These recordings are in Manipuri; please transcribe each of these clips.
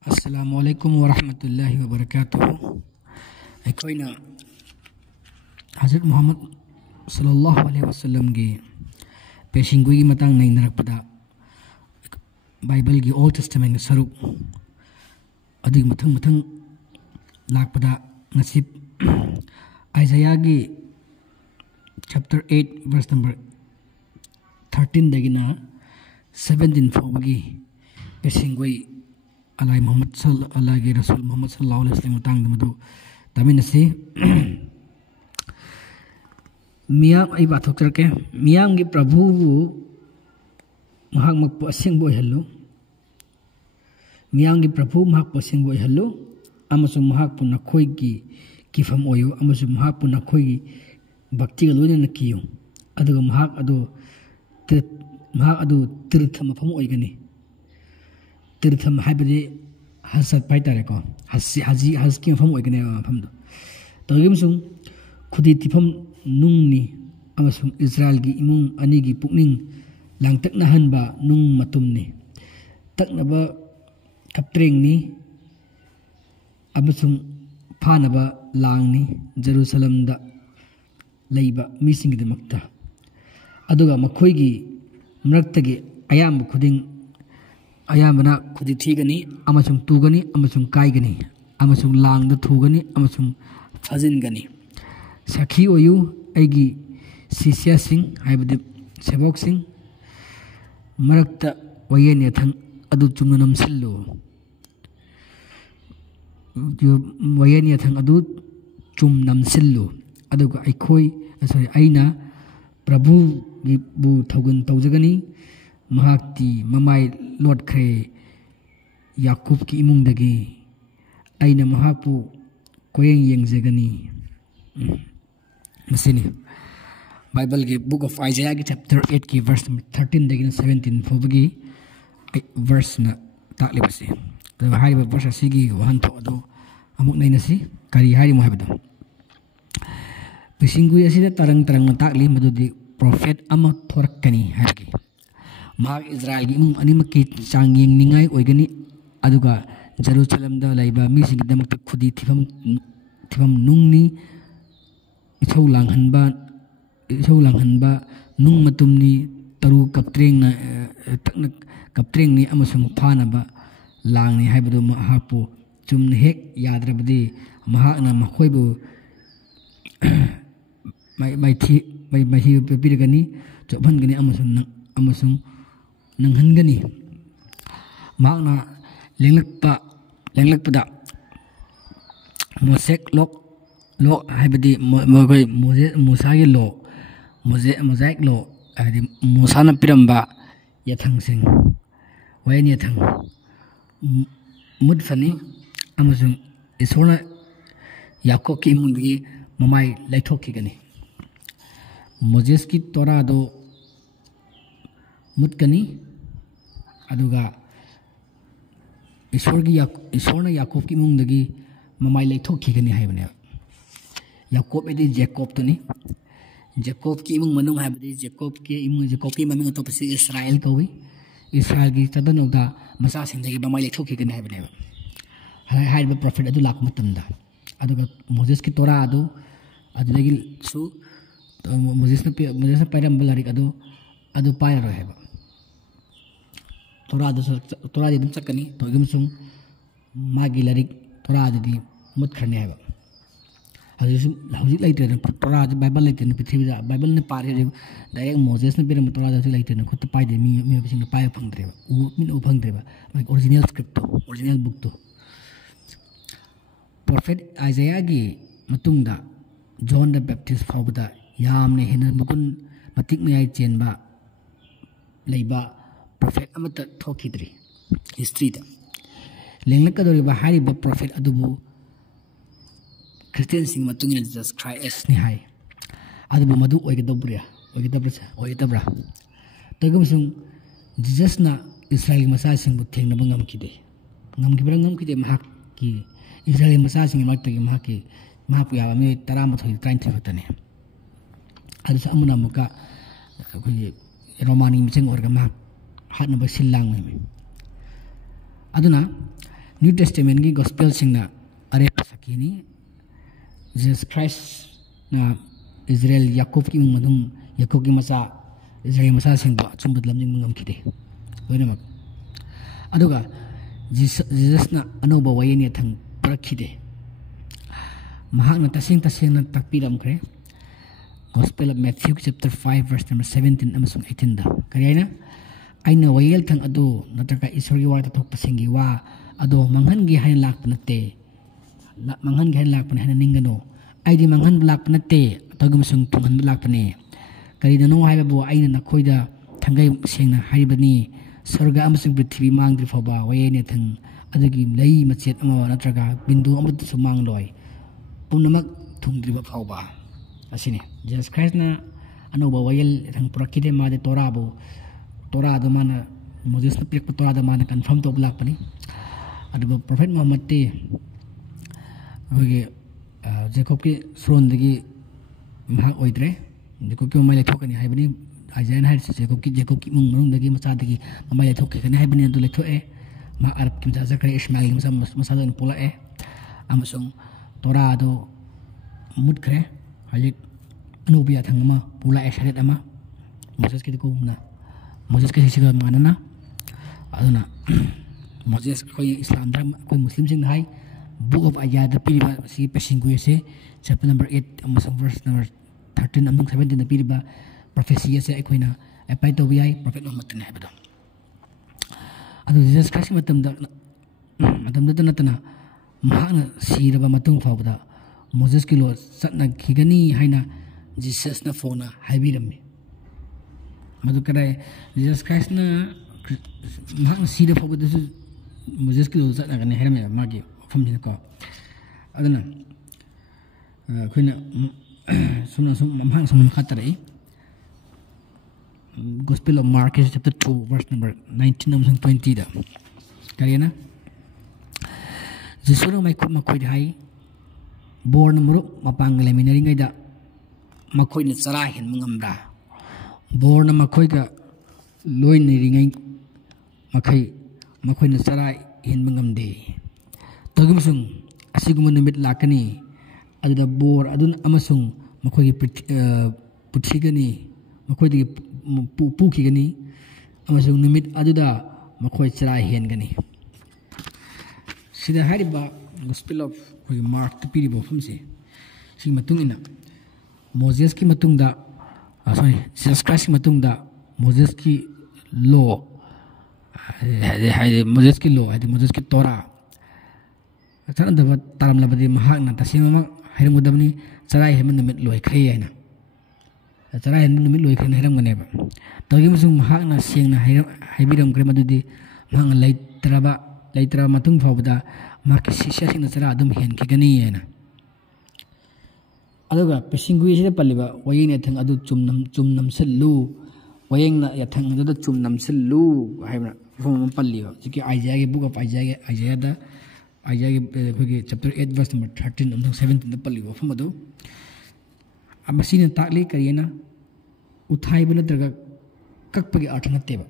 Assalamualaikum warahmatullahi wabarakatuh. Aikoina Hazrat Muhammad sallallahu alaihi wasallam gi pesingui matang nain narakpada Bible gi Old Testament saruk adig matang lakpada nasib Isaiah gi chapter 8 verse number 13 dagina 17 fawagi pesingui Alai Muhammad Alai Rasul Muhammad sallallahu alaihi wasallam tang dum tami nasi miyam ai bathok terke miyam gi prabhu mahak mak pasing boy hello miyam gi prabhu mahak pasing boy hello amasung mahak pun nakhoi gi kifam oyo amasung mahak pun nakhoi gi bhakti ga loina nakiyo aduga mahak adu tirtha mafam oigani tirtham haibadi hasat paitare ko haji haski fam oigane fam do togim sung khudi tifam nungni amasung Israel gi imung ani gi pukning langtakna hanba nung matumni taknaba kaptreng ni amasung phanaba langni Jerusalem da leiba mising gi makta aduga makhoi gi mraktagi ayam khuding ayamana khudi thigani amasung tugani amasung kaigani amasung langda thugani amasung fajingani sakhi oyu aigi sisya sing haibadi sebok sing marakta wayen yathang adu chumna namsillu wayen yathang adu chum namsillu aduga aikhoi sorry aina prabhu gi bu thogun tawjagani mahakti mamai Lord Kre Yakub ki imung dagi aina mahapu koyeng yengjagani masini Bible ki book of Isaiah ki chapter 8 ki verse 13 dagi 17 fobagi verse na takli basi to hari ba verse sigi wahan tho ado amuk nei nasi kari hari mo habdo pisingui asida tarang takli madudi prophet ama thorakani hari Mahak Israel gi imung ani makki changyeng ningai oigani aduga Jerusalem da laiba mi sing damak khudi thifam nungni ithau langhanba nung matumni taru kaptreng na takna kaptreng ni amasung phanaba langni haibadu mahapu chumna hek yadrabadi mahakna makhoibu mai hi pepirgani chobhangani amasung nanghangani mahakna lenglakpada mosek lo haibadi mogoi musagi lo mozaik lo adi musana piramba yathangsing wayan yathang mudfani amasung isona Yakob ki imunggi mamai laithokigani Moses ki Torah do mutkani aduga Isorna Yakob ki mungdagi mamai laithokigani haibane Yakob edi Jacob toni Jacob ki imung manung haibadi Jacob ki maming atopasi Israel kawi Israel gi tadanoda masa sindagi mamai laithokigani haibane haiba prophet adu lak matamda aduga Moses ki Torah adudagi su Moses na pairam balarik adu paira haiba Torah di dum sakani to gimsung magi larik Torah di mut kharne haiba hauji laite Torah Bible laite ni pithri da Bible ne pare direct Moses na piram Torah da laite na khut pai de mi sing pai phangdre ba min phangdre ba original script original book to prophet Isaiah gi matungda John the Baptist fawda yamne hena mukun matik mayai chenba leiba prophet amata thokidri history da lenglakadori ba hari ba prophet adubu Christian sing matungina Jesus Christ ni hai adubu madu oigedobra tagum sung Jesus na Israel masa sing bu thengna bangam kide mahak ki Israel masa sing matagi mahaki mahapu ya me 13 fatane adu samuna muka Romani miceng orga mahak hat na basil lang aduna new testament की गॉस्पेल सिंगना अरे सकीनी जीसस क्राइस्ट ना इजराइल याकूब की मधुम याकूब की मसा इजराइल मसा सिंग अचुम लमजिंग ngam खिदे लोइनमक अदुगा जीसस ना अनोबा वयने थंग परखिदे महान तसिंग तसिंग ना तकपीरमख्रे Gospel of Matthew chapter 5 verse number 17 amasung 18 da kariana aina wayel thang adu natraka isori wa ta thok pasingi wa ado manghan gi hain lak panate manghan gi hain lak pan hain ningano aidi manghan lak panate tagum sung tunghan lak pane karina no haiba bo aina na khoida thangai sengna haibani sarga amasung prithvi mangdri foba wayene thang adagi lei machet ama natraka bindu amat sumang loi punamak thungdri ba foba asini Jesus Christ na ano ba wayel thang prakide ma de Torah do mana Moses na pek Torah do mana confirm to black pani adu prophet Muhammad te oge Jacob ki throne degi mahak oidre Jacob ki mai le thokani haibani Isaiah na Jacob ki mung mung degi macha degi mai le thokani haibani adu le thoe ma arab ki macha zakari Ismail masa do pula amasung Torah do mudkre halik Nubia thangama pula sharet ama Moses ki ko na Moses ki siga manana aduna Moses ko Islam dam ko Muslim sing hai book of Isaiah da piriba si pesingu se chapter number 8 amasung verse number 13 among 17 da piriba prophecy se akoina apply to bi prophet Muhammad ne habado adu Jesus Christ matam da natana mahana siraba matung fawda Moses ki lo satna khigani haina Jesus na phone haibirammi madu kare Jesus Christ na mahang sida phobadu Moses ki lo satna gani hairame magi famjina ko adana khoina sumna mahang sumna khatare Gospel of Mark chapter 2 verse number 19 and 20 da kariana Jesus ro mai khut makoi hai born muru mapang leminari ngai da makoi na chara hen mangamra born makoi ga loi ni ringai makoi na chara hen mangamde togumsung asigum nimit lakani aduda bor adun amasung makoi gi puthigani makoi di pukigani amasung nimit aduda makoi chara hen gani sida hariba Gospel of Mark to piribo famse si matung ina Moses ki matung da Jesus Christ ki matung da Moses ki law Moses ki law Moses ki Torah tan da taram labadi mahak na tasima hiram udamni charai heman nimit loi khai aina charai heman nimit loi khai hiram gane ba togi musung mahak na siang na hiram haibiram kre madudi mang leitraba matung fawda maki sisya sing chara adum hen ki gani aina aduga pesingui sida paliba wayeng thang adu chumnam sallu wayeng na ya thang adu chumnam sallu haibra from palliba jiki Isaiah ge book of Isaiah da khogi chapter 8 verse number 13 and 17 da palliba from adu amasina takli kariyana uthai bana daga kakpagi arth natteba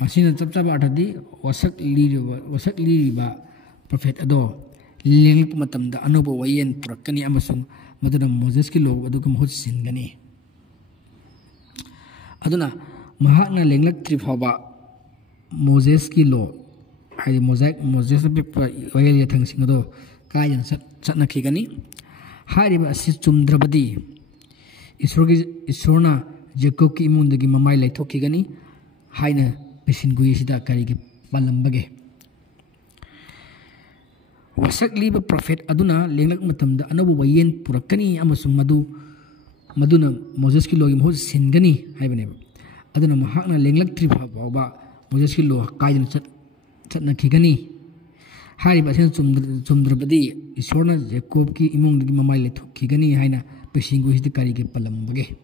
masina chapchaba arthadi wasak liriba prophet ado lengli matam da anobo wayen purakani amasung maduna Moses ki lo aduga mahut singani aduna mahakna lenglak tri phaba Moses ki lo hai Moses bi wayel ya thang sing ado kayan satna khigani hariba asi chumdrabadi isorna Jacob ki imundagi mamai laithokigani haina pesingui sida kari ki palambage wasak liba prophet aduna lenglak matam da anabu wayen purakani amasung maduna Moses ki logi mohos singani haibane aduna mahakna lenglak tri ba Moses ki lo kayan chatna khigani hariba sen chumdrabadi isorna Jacob ki imundagi mamai laithokigani haina pesingui sida kari ki palambage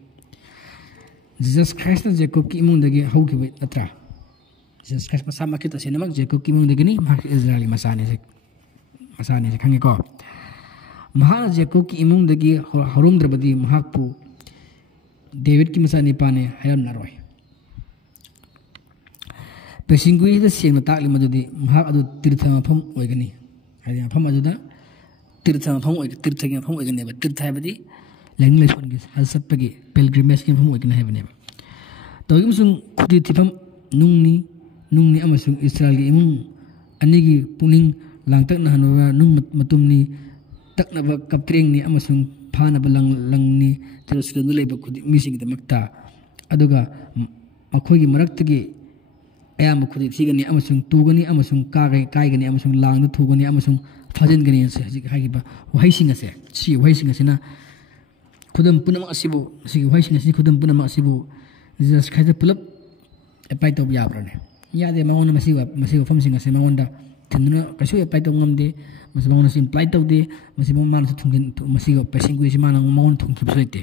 Jesus Christ na Jacob ki imundagi hauki atra Jesus Christ masama kita sinamak Jacob ki imundagi ni mak Israel masani se khangi ko mahana Jacob ki imundagi harumdrabadi mahakpu David ki masani pane hayam naroi पेशिंगुई सेंगना ताकली मदुदी महाक अदु तीर्थ मफम ओइगनी हादि मफम अदुदा तीर्थ मफम ओइ तीर्थ की मफम ओइगनी बा तीर्थ हाबदी लेंग लेसन के हलसपगी पिलग्रिमेज की मफम ओइगनी हाबने बा तोगिम सुं खुदी थिफम नुंगनी अमसुं इस्राएल की इमुंग अनिगी पुनिंग लांगतक नहनवा नुंग मतुमनी तकनबा कपत्रेंगनी अमसुं फानबा लंगनी जेरुसलेम लेबा खुदी मिसिंग दमक्ता अदुगा मखोगी मरक्तगी अयाम खुदी थीगनी अमसुं तुगनी अमसुं काइगनी अमसुं लांग थुगनी अमसुं फाजिनगनी से हजिक हागिबा वहाइसिंग असे सी वहाइसिंग असेना खुदम पुनम असिबु सी वहाइसिंग असे खुदम पुनम असिबु जीसस खाइते पुलप एप्लाई तब याब्रने यादे मावना मसिवा फमसिंग असे मावंदा थिंदना कसु एप्लाई तब ngamde मसि मावना सिम एप्लाई तबदे मसि मावना थुंगिन मसिवा पेसिंगुइ सिमाना मावना थुंगिब सैते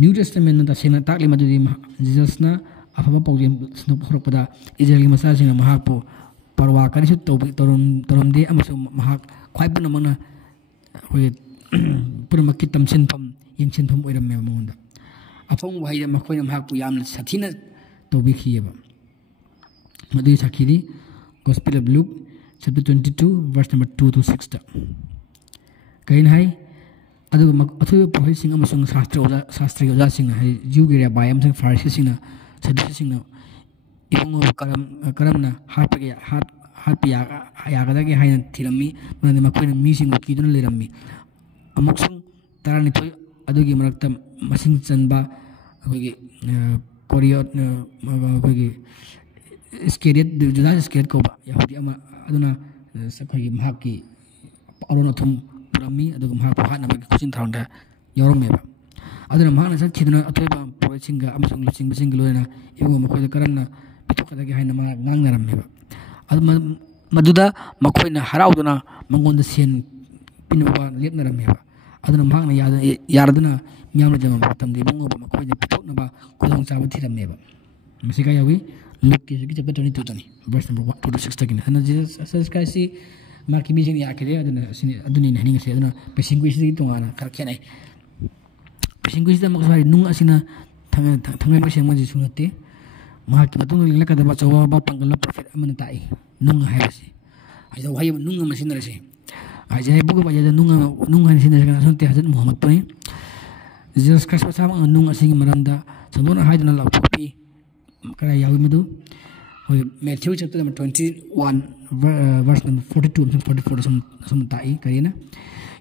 न्यू टेस्टामेंट ना सेना ताकली मदुदी जीसस ना अफबा पौजेम स्नुप होरपदा इजराइल मसासिंग महाकपो परवा करिसु तोरमदे अमसु महाक ख्वाइपुन मना होय पुरमकि तमसिनफम यंगसिनफम ओइरमे ममोंदा अफोंग वहाय मखोयना महाकपु यामना साथीना तोबिखियेबा मदुई साखीदी Gospel of Luke chapter 22 verse number 2 to 6 ता कइन हाय अदु अथु पोहि सिंग अमसुंग शास्त्री ओजा सिंग हाय जुगिरा बायम सिंग फारिसी सिंग सदस्य सिंग इबुंगो करमना हाट यागदागे हायन थिरम्मी मने मखोयना मी सिंग किदुन लेरम्मी अमुक्सुंग तारानि थोय अदुगी मरक्ता मसिंग चनबा अखोगी कोरिया अखोगी स्केरियत जुदा स्केरियत कोबा याहुदी अमा अदुना सखोगी महाकी अरोना थुम पुरम्मी अदुगा महाक हानबगी खुसिन थाउंदा यौरमेबा अदुना महाना सखिदुना अथोयबा पोइसिंगा अमसुंग लुसिंग लोयना इबो मखोयदा करमना पिथोकदागे हायना मा ngangnarमेबा अदु मदुदा मखोयना हराउदुना मंगोंदा सेन पिनबा लेपनरमेबा अदुना महाना यारदुना म्यामना जमा तमदे बंगोबा मखोयना पिथोकनबा खुदोंग चाबा थिरमेबा मसिका यावी Luke chapter 22 tani verse number 1 to 6 tagin hana Jesus Christ si marki mi jini akire aduni haning se aduna pesingui si tongana karkhenai pesingui si mak sai nung asina thangai ma sengma ji sunate mahaki matung lingla kada ba chawa ba pangala prophet amana tai nung haibasi ai da wai nung ma sinara se ai jai buga ba ya nung han sinara kana sunte hazrat Muhammad pani Jesus Christ sa nung asing maranda sabona haiduna la popi kara yawi madu Matthew chapter number 21 verse number 42 and 44 some tai karina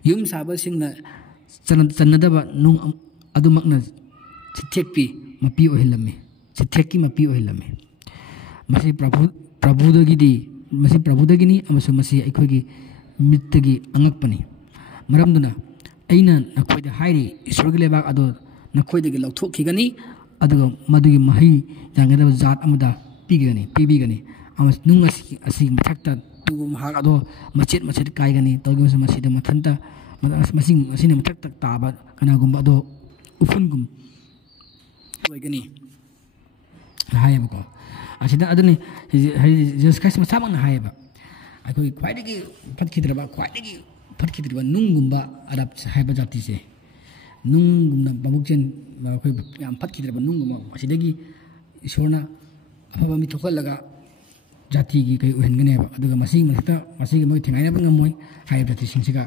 yum saba singna chanadaba nung adumakna chithekpi mapi ohilame chithekki mapi ohilame masi prabhudagini amasu masi aikhogi mittagi angakpani maramduna aina nakhoida hairi isrogi lebak ado nakhoidagi lauthokigani अदुग मदुगी मही जांगदब जात अमदा पीबीगनी अमस नुंग असि मथक्ता तुगु महाक अदो मचेत काइगनी तोगि मसिद मथंता मसिन मथक्ता ताबा कनागुम अदो उफुनगुम ओइगनी हायबको असिदा अदनी जस खास मसामन हायबा अखोई ख्वाइदगी फटखिद्रबा नुंगुम्बा अरब हायबा जातिसे नुंगुमना बाबुकचेन अखोई याम फटखिद्रबा नुंगुमा असिदगी ईश्वरना अफबा मि थोखलगा जाति की कई ओहनगनेबा अदुगा मसिग मथता मसिग मोय थेंगाइनाबा ngमोय हाय जाति सिंगसिगा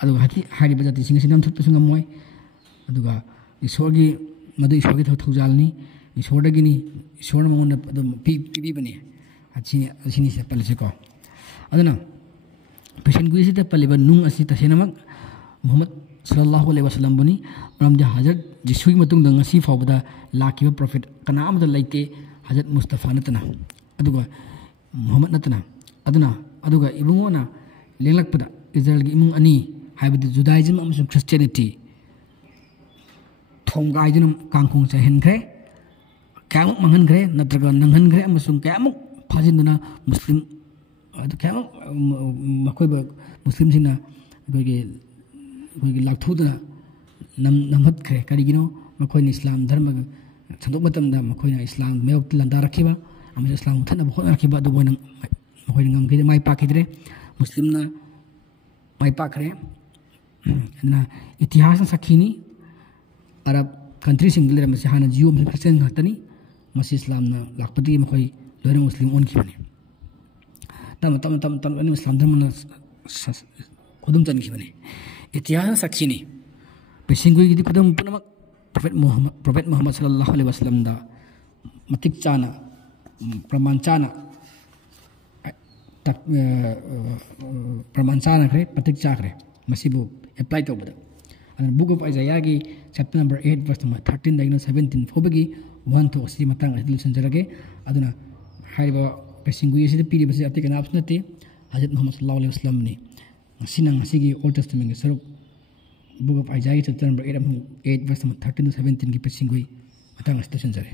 अदुगा हाति हारिबा जाति सिंगसि नाम थुटपसु ngमोय अदुगा ईश्वरगी मदु ईश्वरगी थौजालनी ईश्वरदगिनी ईश्वरना मंगोंदा अदुम पीबीबने असिनी से पलसेको अदुना पेशन गुइसिता पलिबा नुंग असि तसेनमक मुहम्मद सल्लल्लाहु अलैहि वसल्लम बनी मरमदे हजरत जिसुगी मतुंगदा ngasi फावबदा लाकिबा प्रॉफिट कनामदा लाइते हजरत मुस्तफा नतना अदुगा मुहम्मद नतना अदुगा इबुंगोना लेंगलकपदा इजराइल की इमुंग अनि हाइबदि जुदाइज्म अमसुंग क्रिश्चियनिटी थोंगाइजनम कांखोंग चहेनख्रे क्यामुक मंगनख्रे नत्रगा नंगनख्रे अमसुंग क्यामुक फाजिनदना मुस्लिम अदु क्यामुक मखोइबा मुस्लिम सिंगना अखोइगे लाथुदना नमहत्ख्रे करिगिनो मखोइना इस्लाम धर्म संदोक मतमदा मखोइना इस्लाम मेयोक लंदा रखिबा अमस इस्लाम थना बखोन रखिबा दु बोइना मखोइना ngमखिदे माइ पाखिद्रे मुस्लिमना माइ पाखरे अदना इतिहास सखिनी अरब कंट्री सिंग लेरमसे हाना जियो क्रिश्चियन घतनी मसी इस्लामना लाखपति मखोइ लोन मुस्लिम ओनखिबने तम तम तम तम इस्लाम धर्म खुदम चनखिबने इतिहास साक्षीनि पेसिंगुई गिदी खुदम पुनमक प्रोफेट मोहम्मद सल्लल्लाहु अलैहि वसल्लम दा मतिक चाना प्रमाण चाना प्रमाण चाना खरे पतिक चाखरे मसिबु एप्लाई तौबदा बुक ऑफ आइजाया की चैप्टर नंबर 8 वर्स नंबर 13 दाइनो 17 फोबगी 1 to asi matang adlusan jarage aduna haiba pesingu yesi piri basi ati kana apsnati Hazrat Muhammad sallallahu alaihi wasallam ni sinang asigi Old Testament ge saruk book of Isaiah chapter number 8 verse 13 to 17 ki pesingu matang adlusan jare